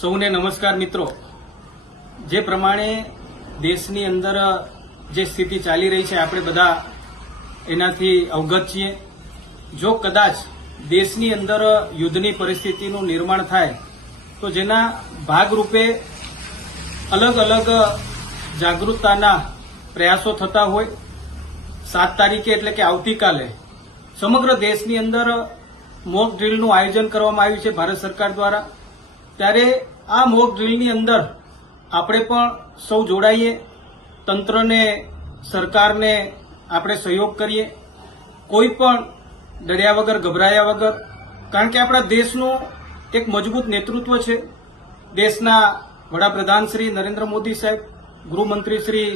સૌને નમસ્કાર મિત્રો। જે પ્રમાણે દેશની અંદર જે સ્થિતિ ચાલી રહી છે આપણે બધા એનાથી અવગત છીએ। જો કદાચ દેશની અંદર યુદ્ધની પરિસ્થિતિનું નિર્માણ થાય તો જેના ભાગરૂપે અલગ અલગ જાગૃતતાના પ્રયાસો થતા હોય। 7 તારીખે એટલે કે આવતીકાલે સમગ્ર દેશની અંદર મોક ડ્રીલનું આયોજન કરવામાં આવ્યું છે ભારત સરકાર દ્વારા। ત્યારે આ મોક ડ્રીલની અંદર આપણે પણ સૌ જોડાઈએ, તંત્રને, સરકારને આપણે સહયોગ કરીએ, કોઈ પણ ડર્યા વગર, ગભરાયા વગર, કારણ કે આપણા દેશનું એક મજબૂત નેતૃત્વ છે। દેશના વડાપ્રધાન શ્રી નરેન્દ્ર મોદી સાહેબ, ગૃહમંત્રી શ્રી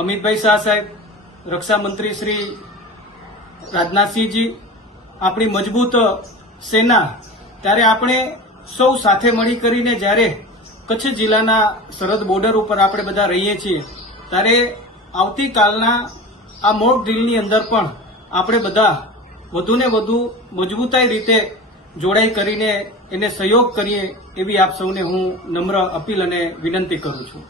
અમિતભાઈ શાહ સાહેબ, રક્ષા મંત્રી શ્રી રાજનાથસિંહજી, આપણી મજબૂત સેના। ત્યારે આપણે સૌ સાથે મળી કરીને જ્યારે કચ્છ જિલ્લાના સરહદ બોર્ડર ઉપર આપણે બધા રહીએ છીએ ત્યારે આવતીકાલના આ મોક ડ્રીલની અંદર પણ આપણે બધા વધુને વધુ મજબૂતાઈ રીતે જોડાઈ કરીને એને સહયોગ કરીએ એવી આપ સૌને હું નમ્ર અપીલ અને વિનંતી કરું છું।